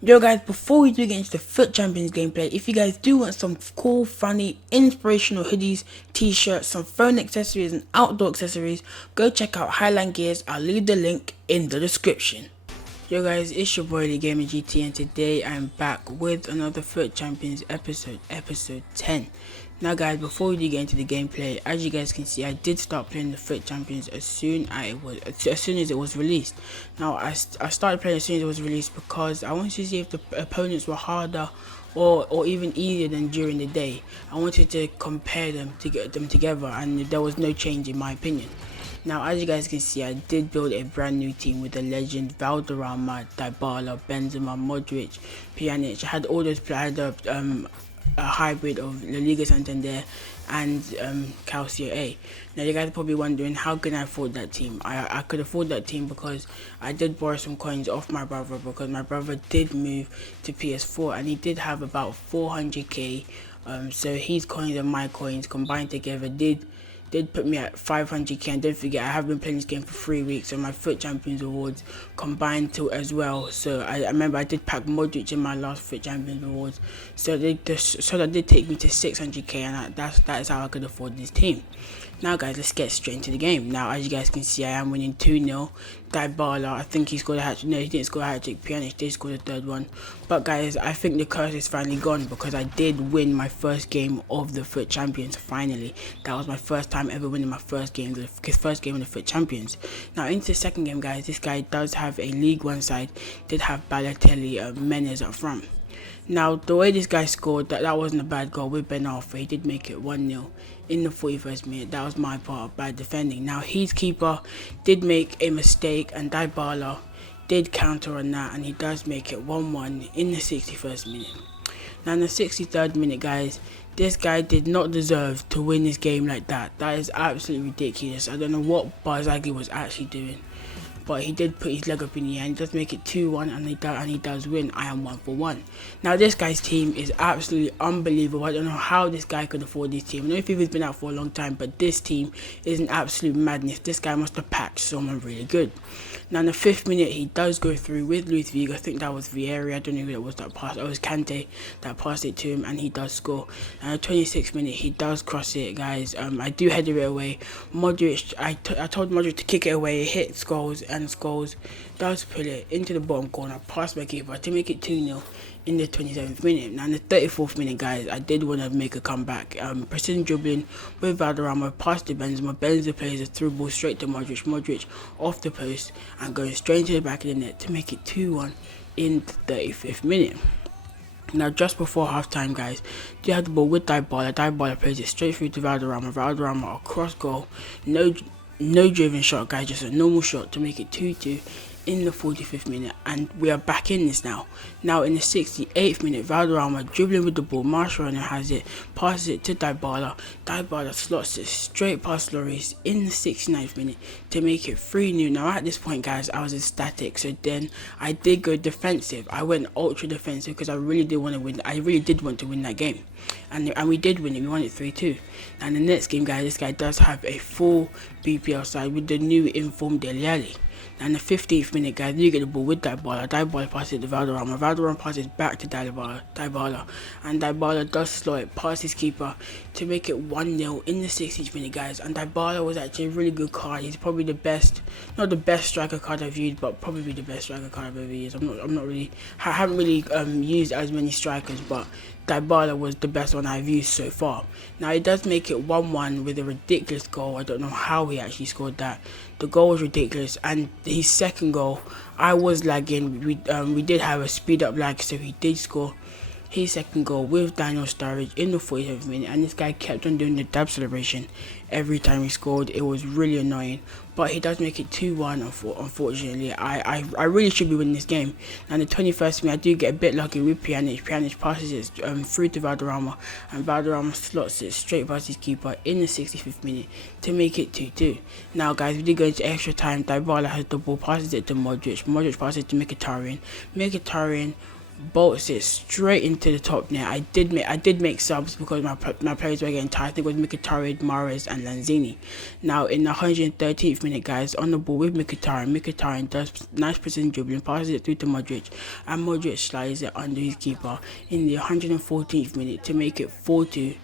Yo guys, before we do get into the FUT Champions gameplay, if you guys do want some cool, funny, inspirational hoodies, t-shirts, some phone accessories and outdoor accessories, go check out Highland Gears. I'll leave the link in the description. Yo guys, it's your boy the Gamer GT, and today I'm back with another FUT Champions episode 10. Now guys, before we do get into the gameplay, as you guys can see, I did start playing the FUT Champions as soon as it was released. Now I started playing as soon as it was released because I wanted to see if the opponents were harder or even easier than during the day. I wanted to compare them to get them together, and there was no change in my opinion. Now, as you guys can see, I did build a brand new team with the legend Valderrama, Dybala, Benzema, Modric, Pjanic. I had all those players. I had a hybrid of La Liga Santander and Calcio A. Now, you guys are probably wondering, how can I afford that team? I could afford that team because I did borrow some coins off my brother, because my brother did move to PS4 and he did have about 400k. So his coins and my coins combined together did put me at 500k, and don't forget I have been playing this game for 3 weeks, so my FUT Champions Awards combined to as well. So I remember I did pack Modric in my last FUT Champions Awards, so that did take me to 600k, and that is how I could afford this team. Now guys, let's get straight into the game. Now as you guys can see, I am winning 2-0. Dybala, I think he scored a hat-trick. No, he didn't score a hat-trick. Pjanic did score the third one. But guys, I think the curse is finally gone because I did win my first game of the FUT Champions finally. That was my first time ever winning my first game in the FUT Champions. Now into the second game guys, this guy does have a League 1 side, did have Balotelli, Menez up front. Now, the way this guy scored, that wasn't a bad goal with Ben Arthur. He did make it 1-0 in the 41st minute. That was my part of bad defending. Now, his keeper did make a mistake, and Dybala did counter on that, and he does make it 1-1 in the 61st minute. Now, in the 63rd minute, guys, this guy did not deserve to win this game like that. That is absolutely ridiculous. I don't know what Barzagli was actually doing, but he did put his leg up in the air and does make it 2-1, and he does win. I am 1-for-1. Now this guy's team is absolutely unbelievable. I don't know how this guy could afford this team. I know FIFA's been out for a long time, but this team is an absolute madness. This guy must have packed someone really good. Now in the 5th minute, he does go through with Luis Figo. I think that was Vieira. I don't know who that was that passed. It was Kante that passed it to him, and he does score. And in the 26th minute, he does cross it, guys. I do header it away. Modric, I told Modric to kick it away. It hit Scholes, and Scholes does put it into the bottom corner, past my keeper to make it 2-0 in the 27th minute. Now in the 34th minute, guys, I did want to make a comeback. Precision dribbling with Valderrama, past to Benzema. Benzema plays a through ball straight to Modric. Modric off the post and going straight into the back of the net to make it 2-1 in the 35th minute. Now, just before half-time, guys, you have the ball with Dybala. Dybala plays it straight through to Valderrama. Valderrama across goal. No driven shot, guys, just a normal shot to make it 2-2 in the 45th minute, and we are back in this now. Now in the 68th minute, Valderrama dribbling with the ball, Marshall has it, passes it to Dybala. Dybala slots it straight past Lloris in the 69th minute to make it 3-0. Now at this point, guys, I was ecstatic, so then I did go defensive. I went ultra defensive because I really did want to win. I really did want to win that game, and we did win it. We won it 3-2. And the next game, guys, this guy does have a full BPL side with the new informed Dele Alli. And the 15th minute, guys, you get the ball with Dybala. Dybala passes it to Valderrama. Valderrama passes back to Dybala. And Dybala does slot it past his keeper to make it 1-0 in the 60th minute, guys. And Dybala was actually a really good card. He's probably the best, not the best striker card I've used, but probably the best striker card I've ever used. I haven't really used as many strikers, but Dybala was the best one I've used so far. Now he does make it 1-1 with a ridiculous goal. I don't know how he actually scored that. The goal was ridiculous, and his second goal, I was lagging. We did have a speed up lag, so he did score his second goal with Daniel Sturridge in the 47th minute, and this guy kept on doing the dab celebration every time he scored. It was really annoying, but he does make it 2-1. Unfortunately, I really should be winning this game. And the 21st minute, I do get a bit lucky with Pjanic. Pjanic passes it through to Valderrama, and Valderrama slots it straight past his keeper in the 65th minute to make it 2-2. Now, guys, we did go into extra time. Dybala has the ball, passes it to Modric. Modric passes it to Mkhitaryan. Mkhitaryan bolts it straight into the top net. I did make subs because my players were getting tired. I think it was Mkhitaryan, Mahrez, and Lanzini. Now in the 113th minute, guys, on the ball with Mkhitaryan. Mkhitaryan does nice precision dribbling, passes it through to Modric, and Modric slides it under his keeper in the 114th minute to make it 4-2.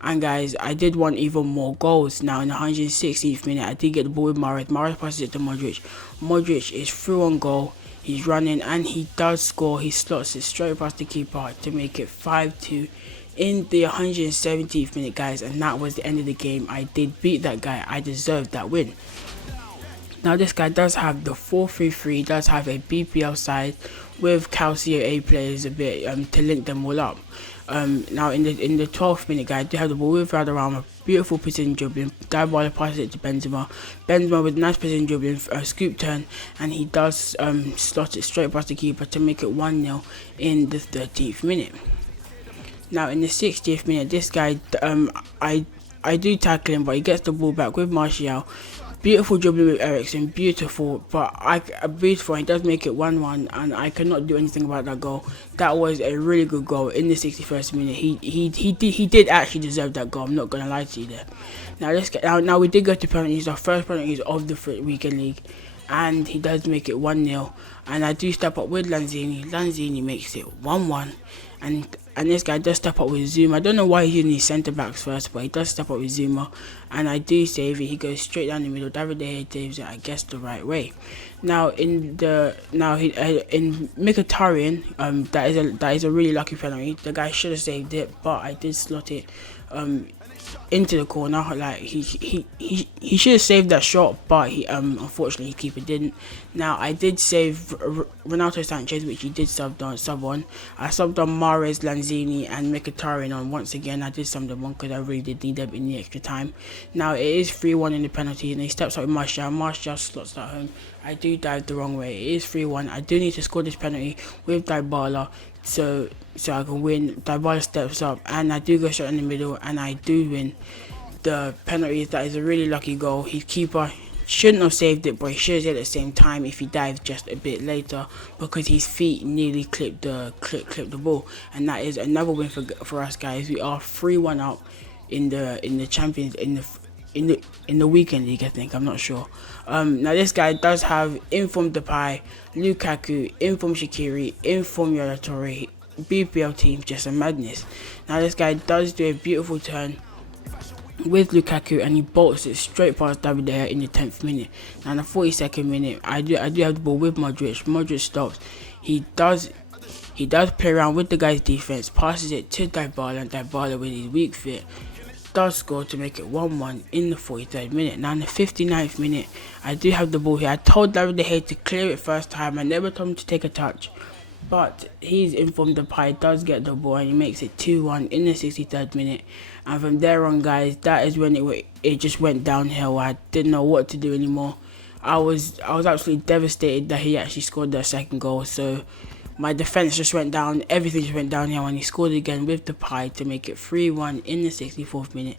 And guys, I did want even more goals. Now in the 116th minute, I did get the ball with Mahrez. Mahrez passes it to Modric. Modric is through on goal. He's running and he does score. He slots it straight past the keeper to make it 5-2 in the 170th minute, guys. And that was the end of the game. I did beat that guy. I deserved that win. Now this guy does have the 4-3-3, does have a BPL side with Calcio A players a bit to link them all up. Now in the 12th minute, guys, they have the ball with Valderrama, beautiful precision dribbling, Dybala passes it to Benzema. Benzema with nice precision dribbling, scoop turn, and he does slot it straight past the keeper to make it 1-0 in the 13th minute. Now in the 60th minute, this guy, I do tackle him, but he gets the ball back with Martial. Beautiful dribbling with Eriksen, beautiful, but beautiful. He does make it 1-1, and I cannot do anything about that goal. That was a really good goal in the 61st minute. He did actually deserve that goal. I'm not gonna lie to you there. Now let's get now we did go to penalties. Our first penalties of the weekend league, and he does make it 1-0. And I do step up with Lanzini. Lanzini makes it 1-1, and this guy does step up with Zuma. I don't know why he's using his centre backs first, but he does step up with Zuma, and I do save it. He goes straight down the middle. David De Gea saves it, I guess, the right way. Now in Mkhitaryan, that is a really lucky penalty. The guy should have saved it, but I did slot it into the corner. Like he should have saved that shot, but he unfortunately his keeper didn't. Now I did save Ronaldo Sanchez, which he did sub on. I subbed on Mahrez, Lanzini, and Mkhitaryan on once again. I did sub them on because I really did need them in the extra time. Now it is 3-1 in the penalty, and he steps up with Martial. Martial slots that home. I do dive the wrong way. It is 3-1. I do need to score this penalty with Dybala, so I can win. Dybala steps up, and I do go straight in the middle, and I do win the penalty. That is a really lucky goal. His keeper shouldn't have saved it, but he should have saved it at the same time if he dived just a bit later, because his feet nearly clipped the ball. And that is another win for us, guys. We are 3-1 up in the Champions in the weekend league, I think. I'm not sure. Now this guy does have informed Depay, Lukaku, informed Shaqiri, informed Yaya Toure. BPL team, just a madness. Now this guy does do a beautiful turn with Lukaku, and he bolts it straight past David De Gea in the 10th minute. Now in the 42nd minute, I do have the ball with Modric. Modric stops. He does play around with the guy's defense, passes it to Dybala, and Dybala with his weak foot does score to make it 1-1 in the 43rd minute. Now in the 59th minute, I do have the ball here. I told David De Gea to clear it first time. I never told him to take a touch, but he's informed Depay does get the ball, and he makes it 2-1 in the 63rd minute. And from there on, guys, that is when it just went downhill. I didn't know what to do anymore. I was absolutely devastated that he actually scored that second goal. So my defense just went down. Everything just went downhill, and he scored again with Depay to make it 3-1 in the 64th minute.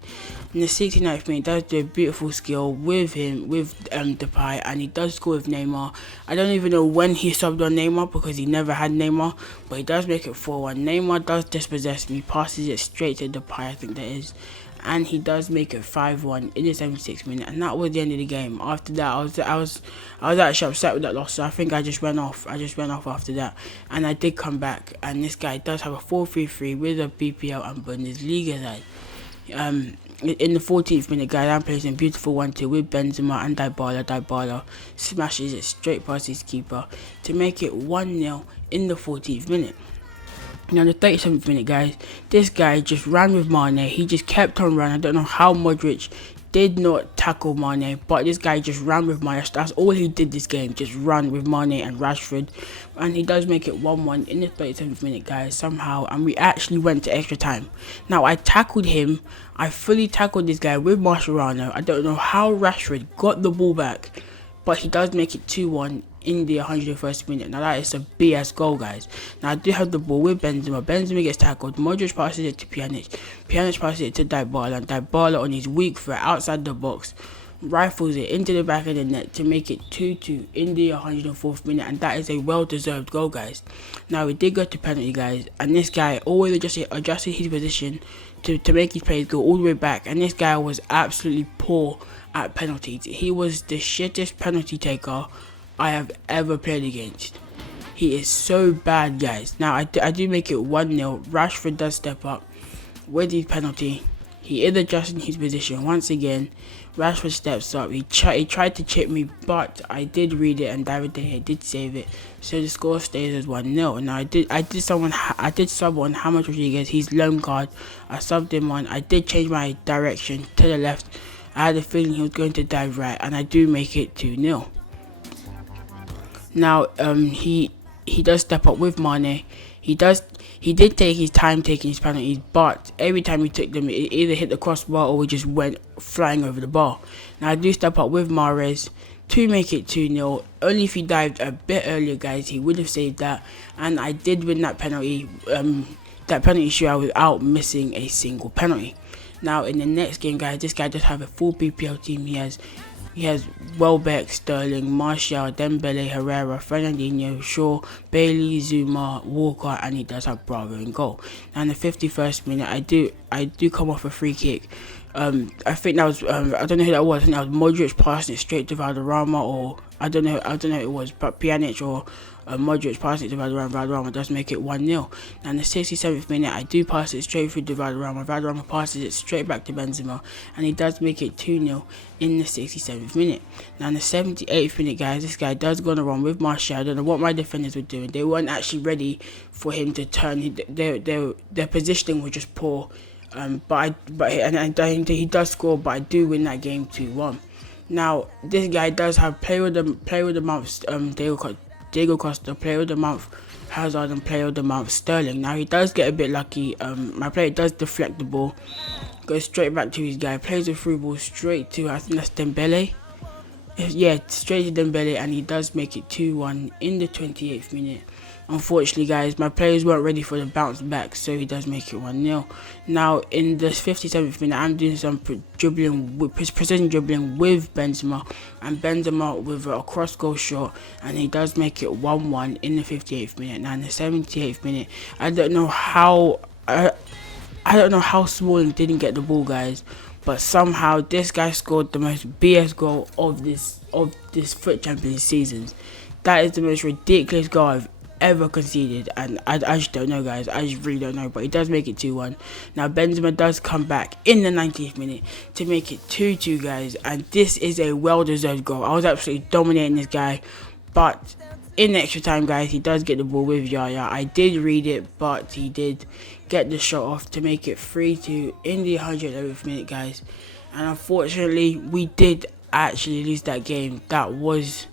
In the 69th minute, he does do a beautiful skill with Depay, and he does score with Neymar. I don't even know when he subbed on Neymar, because he never had Neymar, but he does make it 4-1. Neymar does dispossess me, passes it straight to Depay, I think that is, and he does make it 5-1 in the 76th minute, and that was the end of the game. After that, I was actually upset with that loss, so I think I just went off after that, and I did come back. And this guy does have a 4-3-3 with a BPL and Bundesliga side. In the 14th minute, guys, I'm playing a beautiful 1-2 with Benzema and Dybala. Dybala smashes it straight past his keeper to make it 1-0 in the 14th minute. Now, in the 37th minute, guys, this guy just ran with Mane. He just kept on running. I don't know how Modric did not tackle Mane, but this guy just ran with Mane. That's all he did this game, just run with Mane and Rashford. And he does make it 1-1 in the 37th minute, guys, somehow. And we actually went to extra time. Now, I tackled him. I fully tackled this guy with Mascherano. I don't know how Rashford got the ball back, but he does make it 2-1 in the 101st minute. Now that is a BS goal, guys. Now I do have the ball with Benzema. Benzema gets tackled. Modric passes it to Pjanic. Pjanic passes it to Dybala, and Dybala on his weak foot outside the box rifles it into the back of the net to make it 2-2 in the 104th minute, and that is a well-deserved goal, guys. Now we did go to penalty, guys, and this guy always adjusted his position to make his players go all the way back, and this guy was absolutely poor at penalties. He was the shittest penalty taker I have ever played against. He is so bad, guys. Now I do make it 1-0. Rashford does step up with his penalty. He is adjusting his position once again. Rashford steps up. He tried to chip me, but I did read it, and David De Gea did save it. So the score stays as 1-0. Now I did sub on James Rodriguez. He's lone guard. I subbed him on. I did change my direction to the left. I had a feeling he was going to dive right, and I do make it 2-0. Now he does step up with Mane. He did take his time taking his penalties, but every time he took them, it either hit the crossbar or we just went flying over the bar. Now I do step up with Mahrez to make it 2-0. Only if he dived a bit earlier, guys, he would have saved that, and I did win that penalty shootout without missing a single penalty. Now in the next game, guys, this guy does have a full BPL team. He has Welbeck, Sterling, Martial, Dembele, Herrera, Fernandinho, Shaw, Bailey, Zuma, Walker, and he does have Bravo in goal. Now in the 51st minute, I do come off a free kick. I think that was I don't know who that was. I think that was Modric passing it straight to Valderrama, or I don't know who it was, but Pjanic or Modric passing it to Valderrama. Valderrama does make it 1-0. Now in the 67th minute, I do pass it straight through to Valderrama. Valderrama passes it straight back to Benzema, and he does make it 2-0 in the 67th minute. Now in the 78th minute, guys, this guy does go on a run with Martial. I don't know what my defenders were doing. They weren't actually ready for him to turn. Their positioning was just poor. But he does score, but I do win that game 2-1. Now this guy does have player of the month, Diego Costa, player of the month Hazard, and player of the month Sterling. Now he does get a bit lucky. My player does deflect the ball, goes straight back to his guy, plays a through ball straight to, I think that's Dembele. Yeah, straight to Dembele, and he does make it 2-1 in the 28th minute. Unfortunately, guys, my players weren't ready for the bounce back, so he does make it 1-0. Now, in the 57th minute, I'm doing some precision dribbling with Benzema, and Benzema with a cross goal shot, and he does make it 1-1 in the 58th minute. Now, in the 78th minute, I don't know how Smalling didn't get the ball, guys, but somehow this guy scored the most BS goal of this FUT Champions season. That is the most ridiculous goal I've ever conceded, and I just don't know, guys. I just really don't know, but he does make it 2-1. Now Benzema does come back in the 90th minute to make it 2-2, guys, and this is a well-deserved goal. I was absolutely dominating this guy, but in extra time, guys, he does get the ball with Yaya. I did read it, but he did get the shot off to make it 3-2 in the 111th minute, guys. And unfortunately, we did actually lose that game. That was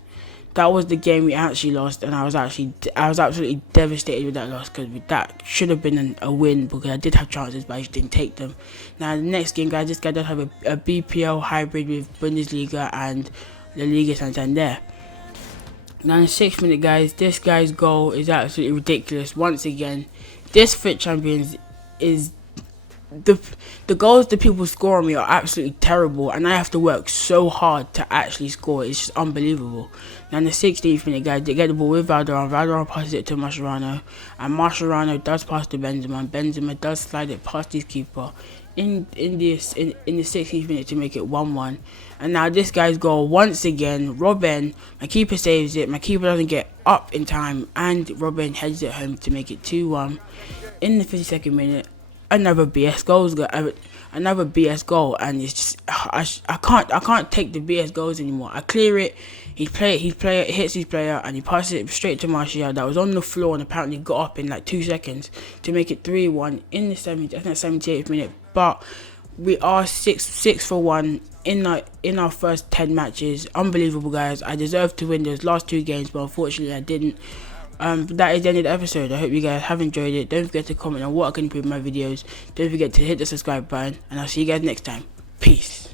the game we actually lost, and I was absolutely devastated with that loss, because that should have been a win, because I did have chances, but I just didn't take them. Now the next game, guys, this guy does have a BPL hybrid with Bundesliga and La Liga Santander. Now in the 6th minute, guys, this guy's goal is absolutely ridiculous. Once again, this FUT Champions is the goals that people score on me are absolutely terrible, and I have to work so hard to actually score. It's just unbelievable. Now in the 16th minute, guys, they get the ball with Valderrama. Valderrama passes it to Mascherano, and Mascherano does pass to Benzema, and Benzema does slide it past his keeper in the 16th minute to make it 1-1. And now this guy's goal, once again, Robben, my keeper saves it. My keeper doesn't get up in time, and Robben heads it home to make it 2-1 in the 52nd minute. Another BS goal, and it's just I can't take the BS goals anymore. I clear it, his player hits his player, and he passes it straight to Martial that was on the floor and apparently got up in like 2 seconds to make it 3-1 in the 78th minute. But we are 6 for 1 in our first 10 matches. Unbelievable, guys. I deserved to win those last 2 games, but unfortunately I didn't. That is the end of the episode. I hope you guys have enjoyed it. Don't forget to comment on what I can improve my videos. Don't forget to hit the subscribe button, and I'll see you guys next time. Peace.